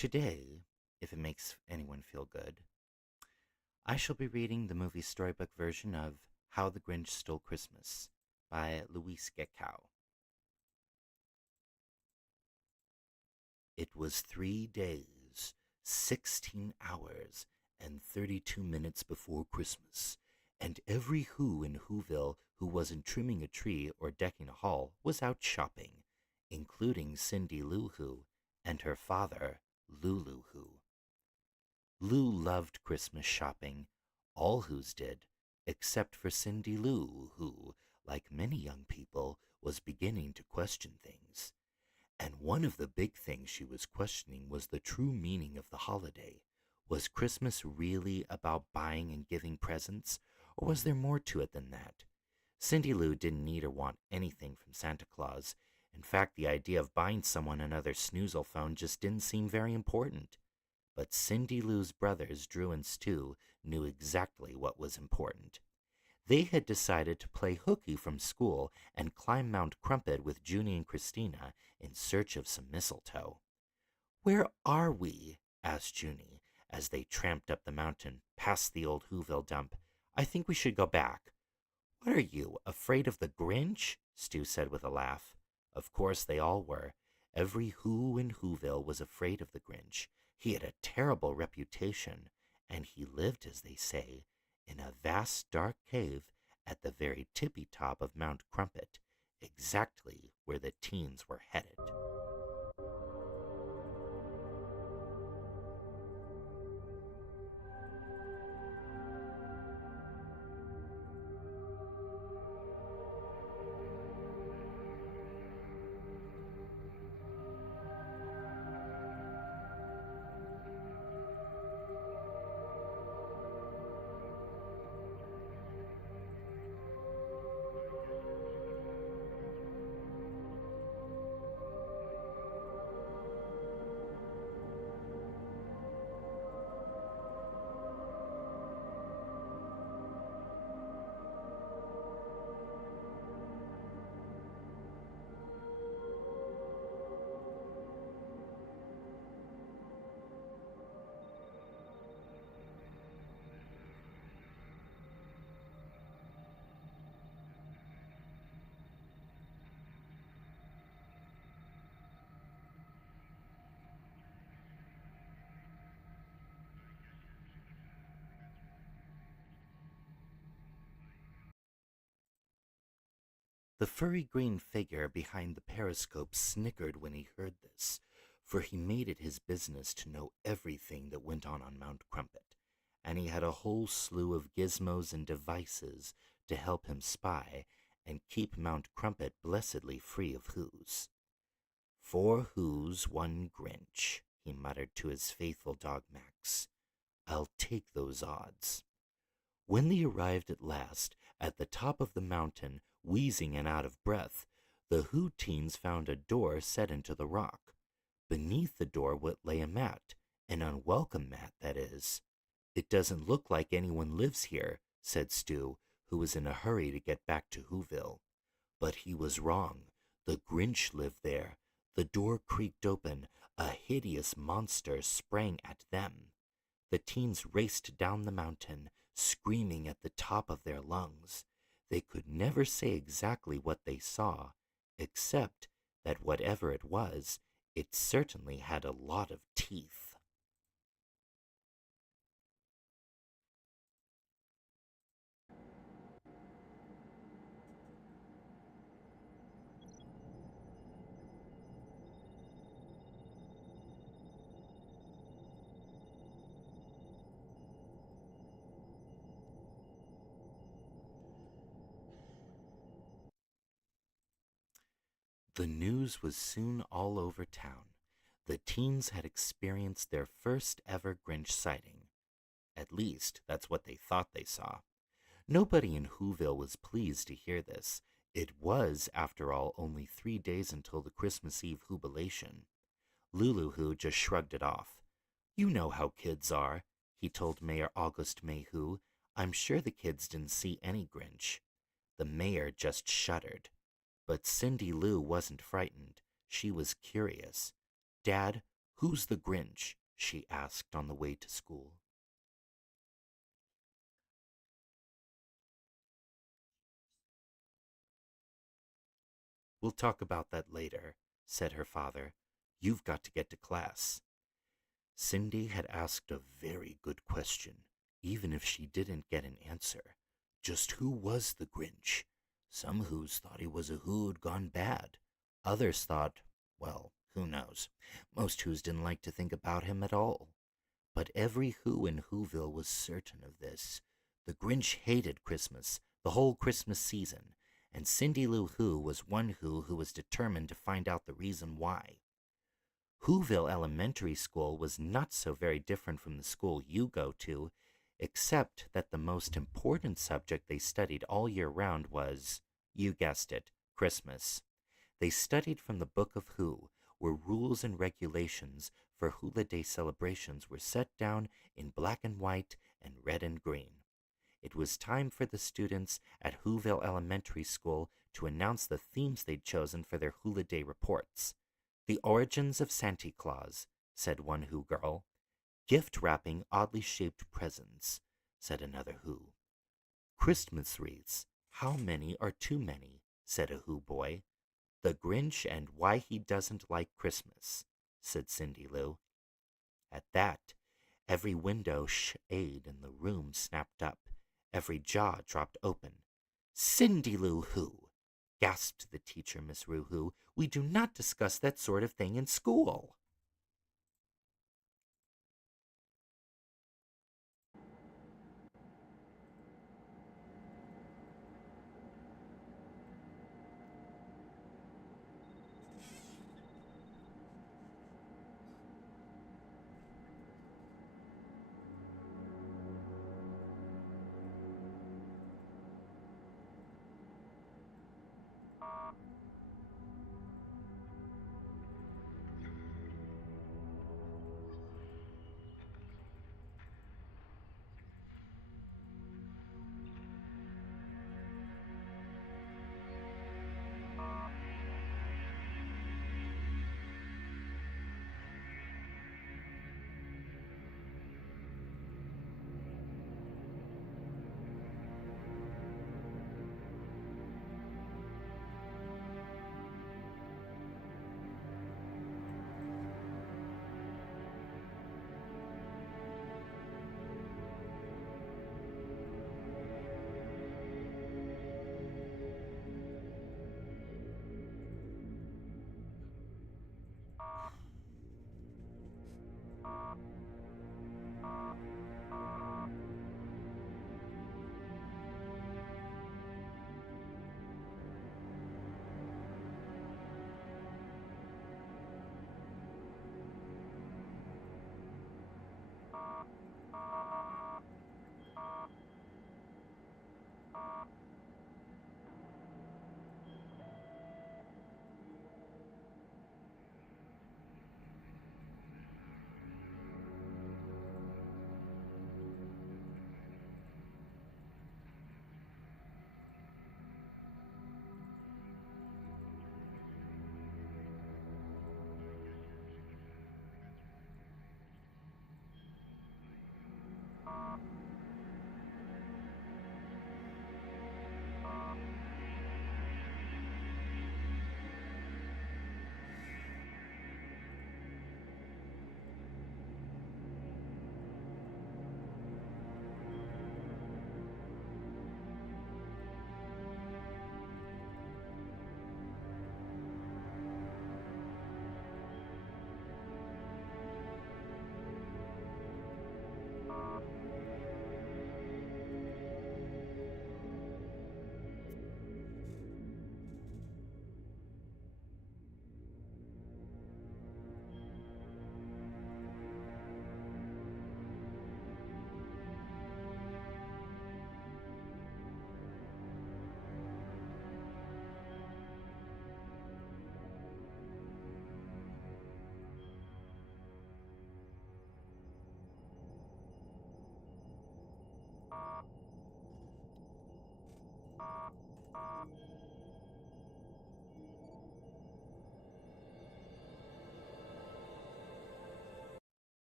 Today, if it makes anyone feel good, I shall be reading the movie storybook version of How the Grinch Stole Christmas by Louise Gekau. It was 3 days, 16 hours, and 32 minutes before Christmas, and every Who in Whoville who wasn't trimming a tree or decking a hall was out shopping, including Cindy Lou Who and her father, Lulu Who. Lou loved Christmas shopping. All Who's did, except for Cindy Lou, who, like many young people, was beginning to question things. And one of the big things she was questioning was the true meaning of the holiday. Was Christmas really about buying and giving presents, or was there more to it than that? Cindy Lou didn't need or want anything from Santa Claus. In fact, the idea of buying someone another snoozle phone just didn't seem very important. But Cindy Lou's brothers, Drew and Stu, knew exactly what was important. They had decided to play hooky from school and climb Mount Crumpet with Junie and Christina in search of some mistletoe. "Where are we?" asked Junie, as they tramped up the mountain past the old Whoville dump. "I think we should go back." "What are you, afraid of the Grinch?" Stu said with a laugh. Of course they all were. Every Who in Whoville was afraid of the Grinch. He had a terrible reputation, and he lived, as they say, in a vast dark cave at the very tippy top of Mount Crumpet, exactly where the teens were headed. The furry green figure behind the periscope snickered when he heard this, for he made it his business to know everything that went on Mount Crumpet, and he had a whole slew of gizmos and devices to help him spy and keep Mount Crumpet blessedly free of Whos. "4 Whos, 1 Grinch," he muttered to his faithful dog Max. "I'll take those odds." When they arrived at last at the top of the mountain, wheezing and out of breath, the Who teens found a door set into the rock. Beneath the door lay a mat, an unwelcome mat, that is. "It doesn't look like anyone lives here," said Stu, who was in a hurry to get back to Whoville. But he was wrong. The Grinch lived there. The door creaked open. A hideous monster sprang at them. The teens raced down the mountain, screaming at the top of their lungs. They could never say exactly what they saw, except that whatever it was, it certainly had a lot of teeth. The news was soon all over town. The teens had experienced their first ever Grinch sighting. At least, that's what they thought they saw. Nobody in Whoville was pleased to hear this. It was, after all, only 3 days until the Christmas Eve jubilation. Lulu Who just shrugged it off. "You know how kids are," he told Mayor August Mayhew. "I'm sure the kids didn't see any Grinch." The mayor just shuddered. But Cindy Lou wasn't frightened. She was curious. "Dad, "Who's the Grinch?" she asked on the way to school. "We'll talk about that later," said her father. "You've got to get to class." Cindy had asked a very good question, even if she didn't get an answer. Just who was the Grinch? Some Who's thought he was a Who'd gone bad. Others thought, well, who knows? Most Who's didn't like to think about him at all. But every Who in Whoville was certain of this. The Grinch hated Christmas, the whole Christmas season, and Cindy Lou Who was one who was determined to find out the reason why. Whoville Elementary School was not so very different from the school you go to, except that the most important subject they studied all year round was, you guessed it, Christmas. They studied from the Book of Who, where rules and regulations for Hula Day celebrations were set down in black and white and red and green. It was time for the students at Whoville Elementary School to announce the themes they'd chosen for their Hula Day reports. "The origins of Santa Claus," said one Who girl. "Gift wrapping oddly shaped presents," said another Who. "Christmas wreaths, how many are too many," said a Who boy. "The Grinch and why he doesn't like Christmas," said Cindy Lou. At that, every window shade in the room snapped up. Every jaw dropped open. "Cindy Lou Who!" gasped the teacher, Miss Roo Who. "We do not discuss that sort of thing in school."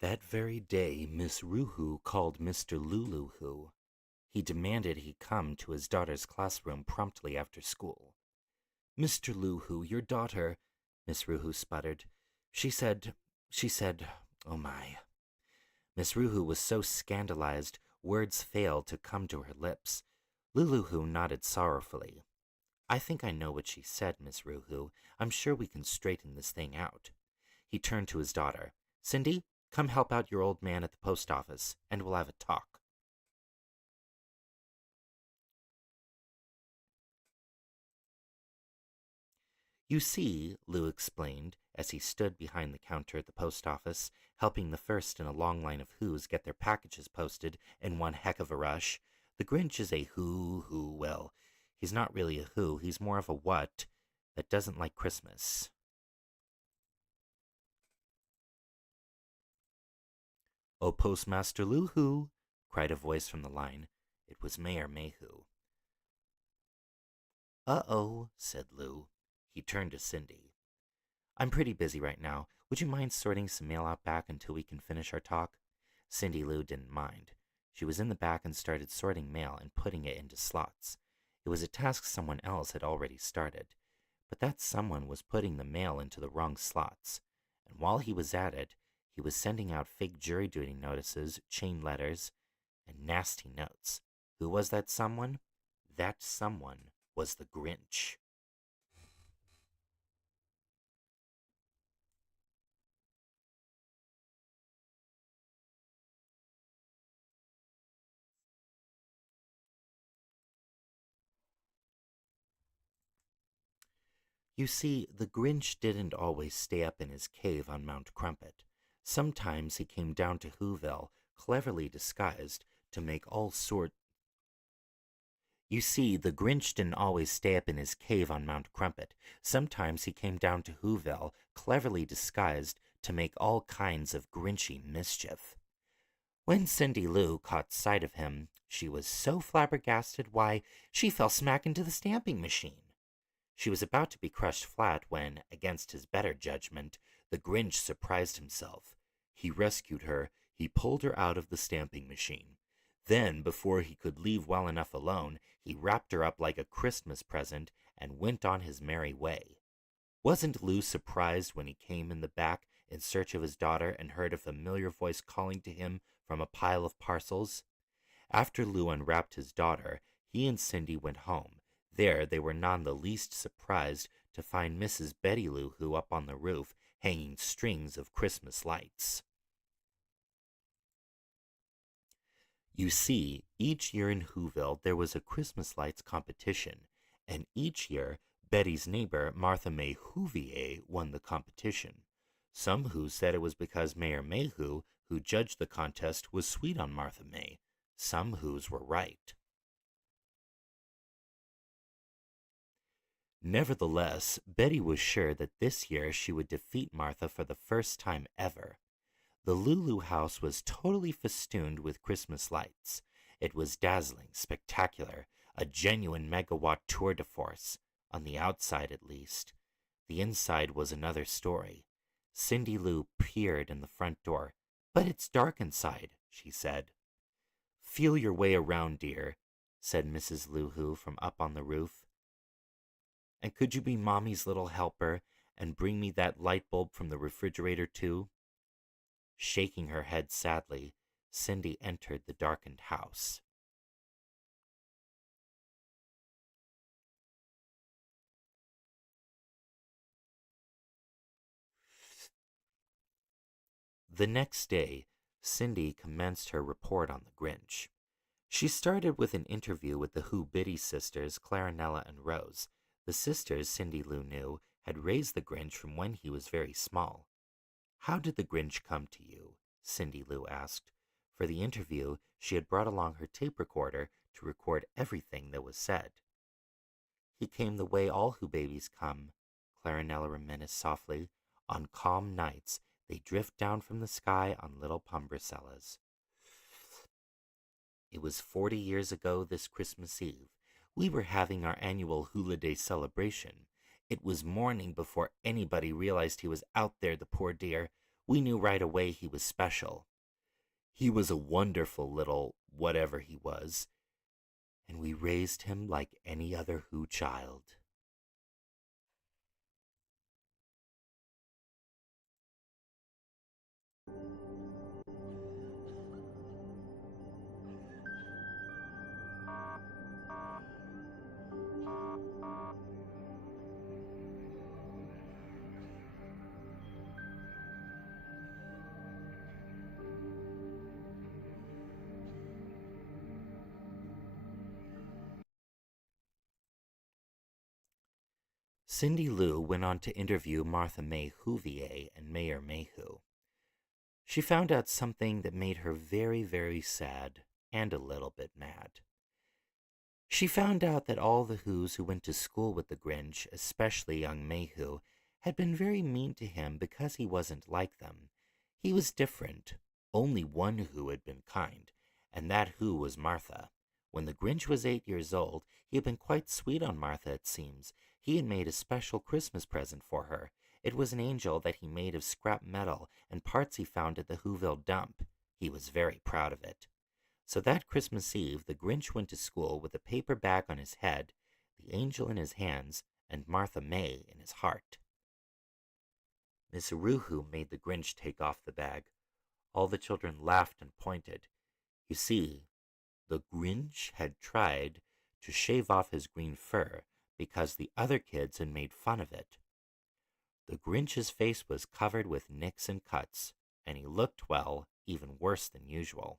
That very day, Miss Ruhu called Mr. Luluhu. He demanded he come to his daughter's classroom promptly after school. Mr. Luhu, your daughter, Miss Ruhu sputtered. She said, oh my. Miss Ruhu was so scandalized, words failed to come to her lips. Luluhu nodded sorrowfully. I think I know what she said, Miss Ruhu. I'm sure we can straighten this thing out. He turned to his daughter. Cindy, come help out your old man at the post office, and we'll have a talk. You see, Lou explained, as he stood behind the counter at the post office, helping the first in a long line of Whos get their packages posted in one heck of a rush. The Grinch is a who, well, he's not really a who, he's more of a what that doesn't like Christmas. Oh, Postmaster Lou-Hoo, cried a voice from the line. It was Mayor Mayhew. Uh-oh, said Lou. He turned to Cindy. I'm pretty busy right now. Would you mind sorting some mail out back until we can finish our talk? Cindy Lou didn't mind. She was in the back and started sorting mail and putting it into slots. It was a task someone else had already started, but that someone was putting the mail into the wrong slots, and while he was at it, he was sending out fake jury duty notices, chain letters, and nasty notes. Who was that someone? That someone was the Grinch. You see, the Grinch didn't always stay up in his cave on Mount Crumpet. Sometimes he came down to Whoville, cleverly disguised, to make all sort. You see, the Grinch didn't always stay up in his cave on Mount Crumpet. Sometimes he came down to Whoville, cleverly disguised, to make all kinds of Grinchy mischief. When Cindy Lou caught sight of him, she was so flabbergasted, why, she fell smack into the stamping machine. She was about to be crushed flat when, against his better judgment, the Grinch surprised himself. He rescued her, he pulled her out of the stamping machine. Then, before he could leave well enough alone, he wrapped her up like a Christmas present and went on his merry way. Wasn't Lou surprised when he came in the back in search of his daughter and heard a familiar voice calling to him from a pile of parcels? After Lou unwrapped his daughter, he and Cindy went home. There they were none the least surprised to find Mrs. Betty Lou Who up on the roof, hanging strings of Christmas lights. You see, each year in Whoville there was a Christmas lights competition, and each year Betty's neighbor, Martha May Whovier, won the competition. Some Who said it was because Mayor Mayhew, who judged the contest, was sweet on Martha May. Some Whos were right. Nevertheless, Betty was sure that this year she would defeat Martha for the first time ever. The Lulu house was totally festooned with Christmas lights. It was dazzling, spectacular, a genuine megawatt tour de force, on the outside at least. The inside was another story. Cindy Lou peered in the front door. But it's dark inside, she said. Feel your way around, dear, said Mrs. Lou Who from up on the roof. And could you be Mommy's little helper and bring me that light bulb from the refrigerator, too? Shaking her head sadly, Cindy entered the darkened house. The next day, Cindy commenced her report on the Grinch. She started with an interview with the Who Biddy sisters, Clarinella and Rose. The sisters, Cindy Lou knew, had raised the Grinch from when he was very small. How did the Grinch come to you? Cindy Lou asked. For the interview, she had brought along her tape recorder to record everything that was said. He came the way all Who babies come, Clarinella reminisced softly. On calm nights, they drift down from the sky on little pumbracellas. It was 40 years ago this Christmas Eve. We were having our annual Hula Day celebration. It was morning before anybody realized he was out there, the poor dear. We knew right away he was special. He was a wonderful little whatever he was, and we raised him like any other Who child. Cindy Lou went on to interview Martha May Whovier and Mayor Mayhew. She found out something that made her very, very sad and a little bit mad. She found out that all the Whos who went to school with the Grinch, especially young Mayhew, had been very mean to him because he wasn't like them. He was different. Only one Who had been kind, and that Who was Martha. When the Grinch was 8 years old, he had been quite sweet on Martha, it seems. He had made a special Christmas present for her. It was an angel that he made of scrap metal and parts he found at the Whoville dump. He was very proud of it. So that Christmas Eve, the Grinch went to school with a paper bag on his head, the angel in his hands, and Martha May in his heart. Miss Ruhu made the Grinch take off the bag. All the children laughed and pointed. You see, the Grinch had tried to shave off his green fur because the other kids had made fun of it. The Grinch's face was covered with nicks and cuts, and he looked, well, even worse than usual.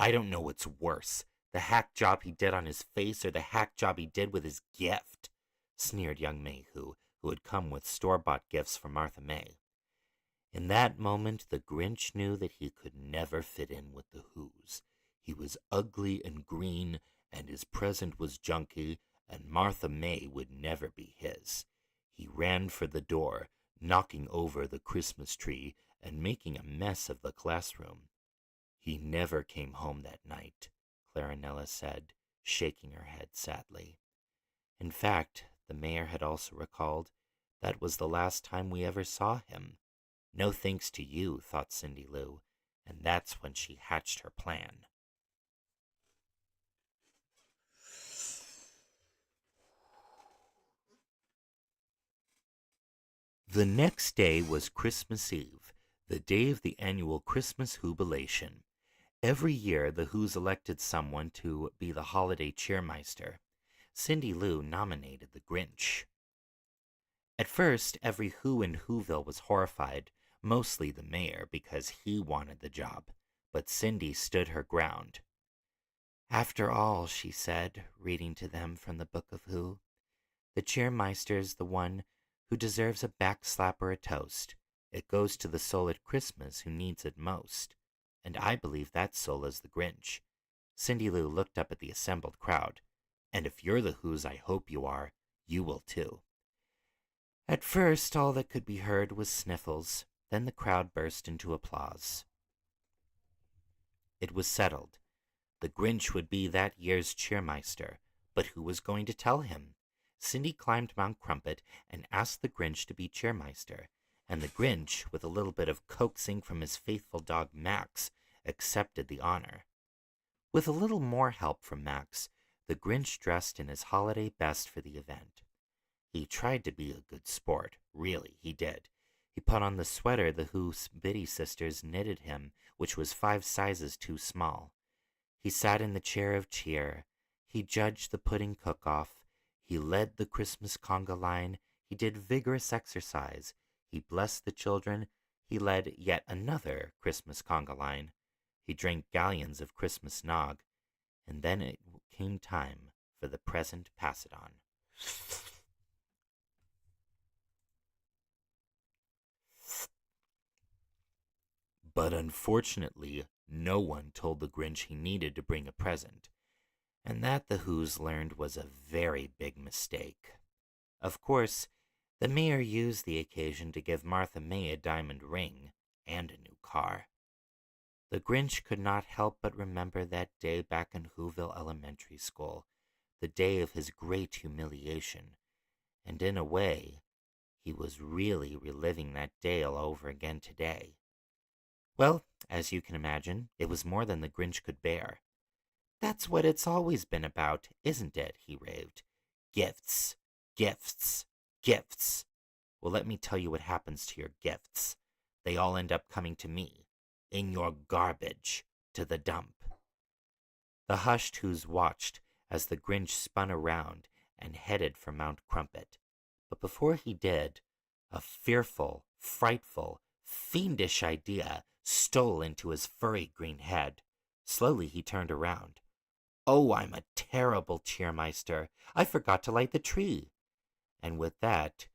I don't know what's worse, the hack job he did on his face or the hack job he did with his gift, sneered young Mayhew, who had come with store-bought gifts for Martha May. In that moment, the Grinch knew that he could never fit in with the Whos. He was ugly and green, and his present was junky, and Martha May would never be his. He ran for the door, knocking over the Christmas tree and making a mess of the classroom. He never came home that night, Clarinella said, shaking her head sadly. In fact, the mayor had also recalled, that was the last time we ever saw him. No thanks to you, thought Cindy Lou, and that's when she hatched her plan. The next day was Christmas Eve, the day of the annual Christmas Whobilation. Every year, the Whos elected someone to be the holiday cheermeister. Cindy Lou nominated the Grinch. At first, every Who in Whoville was horrified, mostly the mayor, because he wanted the job. But Cindy stood her ground. After all, she said, reading to them from the Book of Who, the cheermeister's the one who deserves a backslap or a toast. It goes to the soul at Christmas who needs it most. And I believe that soul is the Grinch. Cindy Lou looked up at the assembled crowd. And if you're the Whos I hope you are, you will too. At first, all that could be heard was sniffles. Then the crowd burst into applause. It was settled. The Grinch would be that year's cheermeister. But who was going to tell him? Cindy climbed Mount Crumpet and asked the Grinch to be cheermeister. And the Grinch, with a little bit of coaxing from his faithful dog Max, accepted the honor. With a little more help from Max, the Grinch dressed in his holiday best for the event. He tried to be a good sport, really, he did. He put on the sweater the Who Biddy sisters knitted him, which was 5 sizes too small. He sat in the chair of cheer. He judged the pudding cook-off. He led the Christmas conga line. He did vigorous exercise. He blessed the children. He led yet another Christmas conga line. He drank galleons of Christmas nog. And then it came time for the present pass-it-on. But unfortunately, no one told the Grinch he needed to bring a present. And that the Whos learned was a very big mistake. Of course, the mayor used the occasion to give Martha May a diamond ring and a new car. The Grinch could not help but remember that day back in Whoville Elementary School, the day of his great humiliation, and in a way, He was really reliving that day all over again today. Well, as you can imagine, it was more than the Grinch could bear. "That's what it's always been about, isn't it?" he raved. "Gifts, gifts, gifts. Well, let me tell you what happens to your gifts. They all end up coming to me, in your garbage, to the dump." The hushed Who's watched as the Grinch spun around and headed for Mount Crumpet. But before he did, a fearful, frightful, fiendish idea stole into his furry green head. Slowly he turned around. "Oh, I'm a terrible cheermeister. I forgot to light the tree." And with that,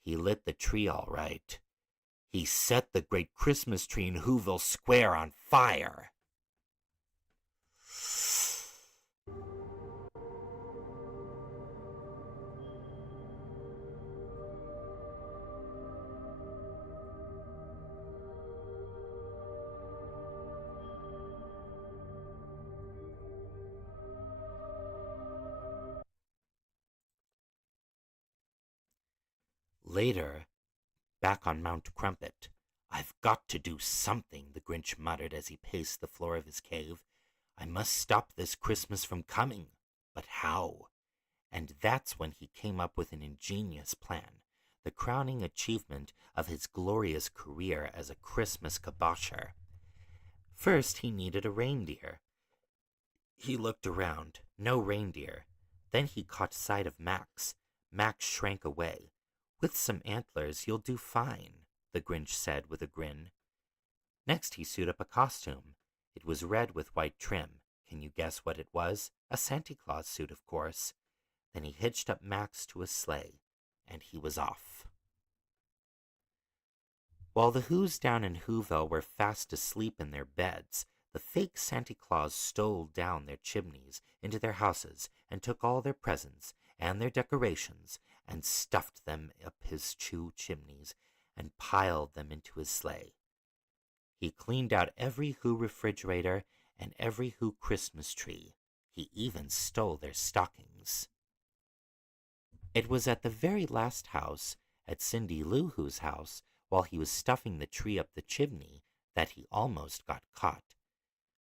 he lit the tree all right. He set the great Christmas tree in Whoville Square on fire. Later, back on Mount Crumpet, "I've got to do something," the Grinch muttered as he paced the floor of his cave. "I must stop this Christmas from coming. But how?" And that's when he came up with an ingenious plan, the crowning achievement of his glorious career as a Christmas kibosher. First, he needed a reindeer. He looked around. No reindeer. Then he caught sight of Max. Max shrank away. "With some antlers, you'll do fine," the Grinch said with a grin. Next, he sewed up a costume. It was red with white trim. Can you guess what it was? A Santa Claus suit, of course. Then he hitched up Max to a sleigh, and he was off. While the Who's down in Whoville were fast asleep in their beds, the fake Santa Claus stole down their chimneys into their houses and took all their presents and their decorations and stuffed them up his chimneys and piled them into his sleigh. He cleaned out every Who refrigerator and every Who Christmas tree. He even stole their stockings. It was at the very last house, at Cindy Lou Who's house, while he was stuffing the tree up the chimney, that he almost got caught.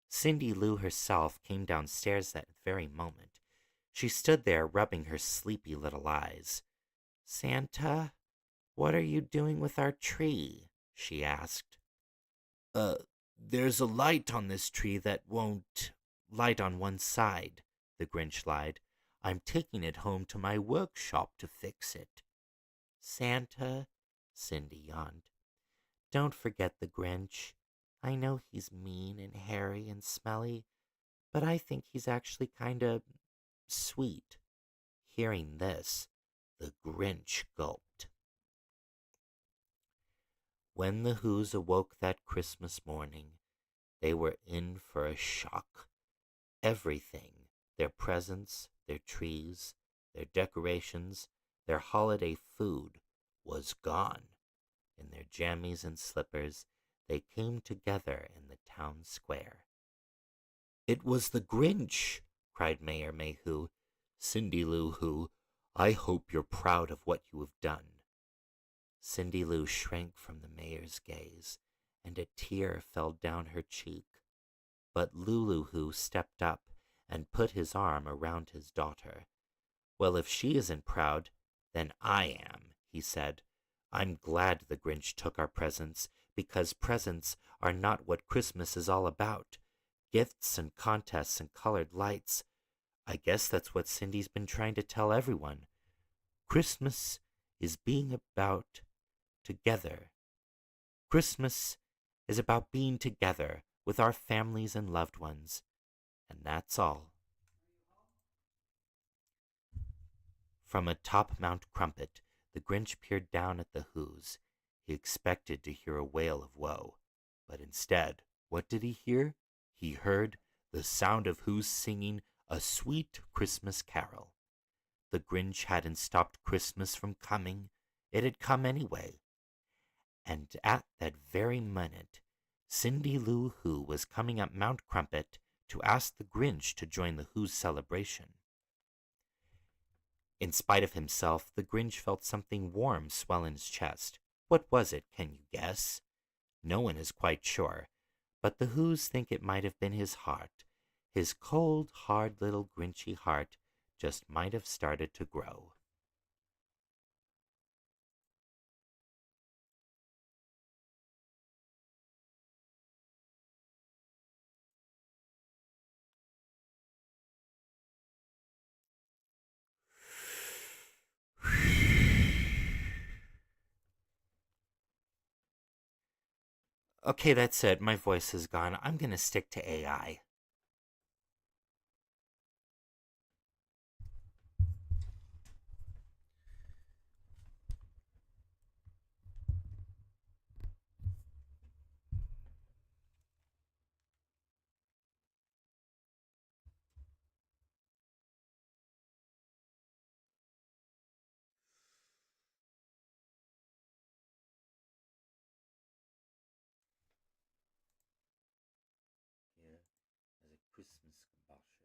Cindy Lou herself came downstairs that very moment. She stood there rubbing her sleepy little eyes. "Santa, what are you doing with our tree?" she asked. There's a light on this tree that won't light on one side," the Grinch lied. "I'm taking it home to my workshop to fix it." "Santa," Cindy yawned, "don't forget the Grinch. I know he's mean and hairy and smelly, but I think he's actually kinda sweet." Hearing this, the Grinch gulped. When the Who's awoke that Christmas morning, they were in for a shock. Everything, their presents, their trees, their decorations, their holiday food, was gone. In their jammies and slippers, they came together in the town square. "It was the Grinch!" cried Mayor Mayhew. "Cindy Lou Who, I hope you're proud of what you have done." Cindy Lou shrank from the mayor's gaze, and a tear fell down her cheek. But Lulu Who stepped up and put his arm around his daughter. "Well, if she isn't proud, then I am," he said. "I'm glad the Grinch took our presents, because presents are not what Christmas is all about. Gifts and contests and colored lights. I guess that's what Cindy's been trying to tell everyone. Christmas is being about together. Christmas is about being together with our families and loved ones. And that's all." From atop Mount Crumpet, the Grinch peered down at the Who's. He expected to hear a wail of woe. But instead, what did he hear? He heard the sound of Who's singing a sweet Christmas carol. The Grinch hadn't stopped Christmas from coming. It had come anyway. And at that very minute, Cindy Lou Who was coming up Mount Crumpet to ask the Grinch to join the Who's celebration. In spite of himself, the Grinch felt something warm swell in his chest. What was it, can you guess? No one is quite sure, but the Whos think it might have been his heart. His cold, hard little Grinchy heart just might have started to grow. Okay, that's it. My voice is gone. I'm going to stick to AI. Yeah, as a Christmas combustion.